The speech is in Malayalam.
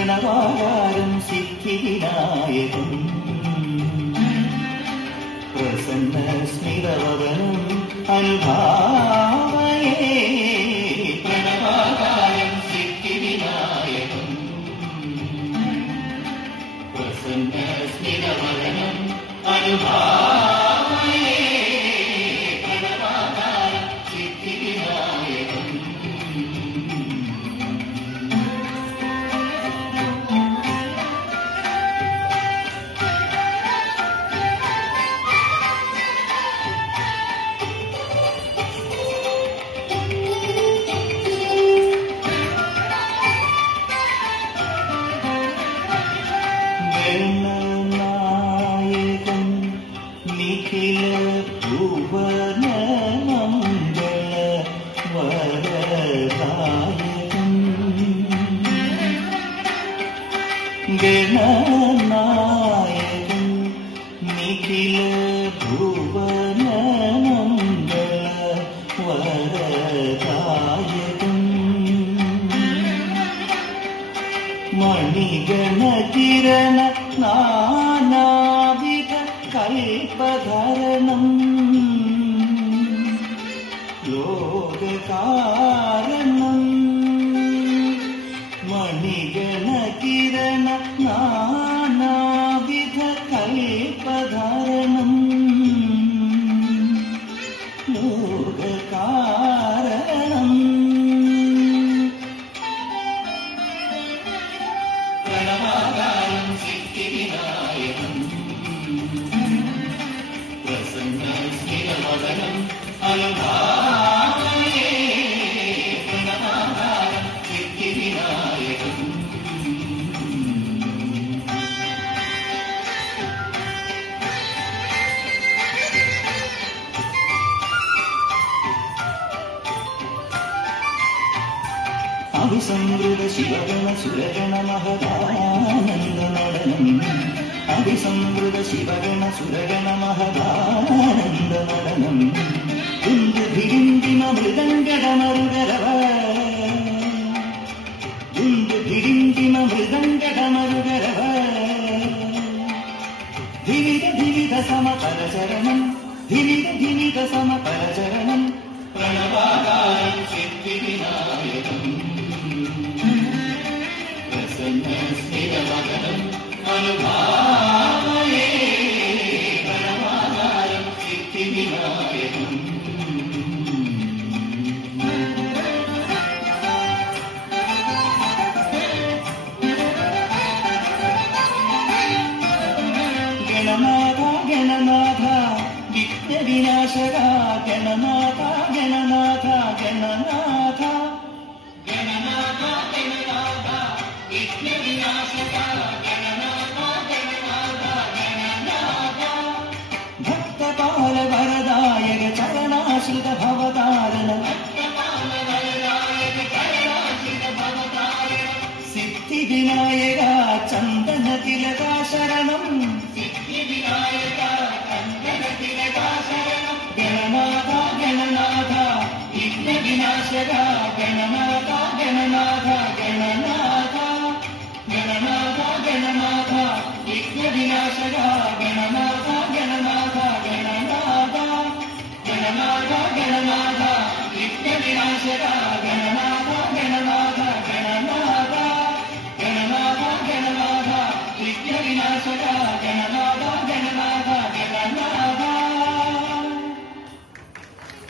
പ്രണവാകാരം സിദ്ധിവിനായകൻ പ്രസന്ന സ്മിതവദനം അനുഭാവയേ പ്രണവാകാരം സിദ്ധിവിനായകൻ പ്രസന്ന സ്മിതവദനം അനുഭാവയേ പ്രണവാകാരം സിദ്ധിവിനായകൻ നായകൻ നിഖില ഭുവന മംഗള വരദായകൻ ഗണനായകൻ നിഖില ഭുവന മംഗള വരദായകൻ മണിഗണകിരണ നാനാവിധ കൽപധരണം ലോകകാരണം മണിഗണകിരണ നാനാവിധ കൽപധരണം ലോകകാരണം പ്രണവാകാരം സിദ്ധിവിനായകൻ പ്രസന്ന സ്മിതവദനം അനുഭാവയേ പ്രണവാകാരം സിദ്ധിവിനായകൻ അഭിസംവൃത ശിവഗണ സുരഗണ മഹദാനന്ദ നടനം അഭിസംവൃത ശിവഗണ സുരഗണ മഹദാനന്ദ നടനം ദുന്ദുഭിരിന്ദിമ മൃദംഗടമരുഗരവ ദുന്ദുഭിരിന്ദിമ മൃദംഗടമരുഗരവ ധിവിധ ധിവിധ സമപരചരണം ധിവിധ ധിവിധ സമപരചരണം പ്രണവാകാരം സിദ്ധിവിനായകൻ പ്രസന്ന സ്മിതവദനം അനുഭാവയേ പ്രണവാകാരം സിദ്ധിവിനായകൻ ഗണനാഥ ഗണനാഥ വിഘ്നവിനാശക ഗണനാഥ ഗണനാഥ ഗണനാഥ ഗണനാഥ ഗണനാഥ വിഘ്നവിനാശക ഗണനാഥ ഗണനാഥ ഗണനാഥ ഭക്തപാല വരദായക ചരണാശ്രിത ഭവതാരണ സിദ്ധിവിനായക ചന്ദന തിലകാ ശരണം സിദ്ധിവിനായക ചന്ദന തിലകാ ശരണം ഗണനാഥ ഗണനാഥ വിഘ്നവിനാശക ഗണനാഥ ഗണനാഥ ഗണനാഥ ഗണനാഥ ഗണനാഥ വിഘ്നവിനാശക ഗണനാഥ ഗണനാഥ ഗണനാഥ ഗണനാഥ ഗണനാഥ വിഘ്നവിനാശക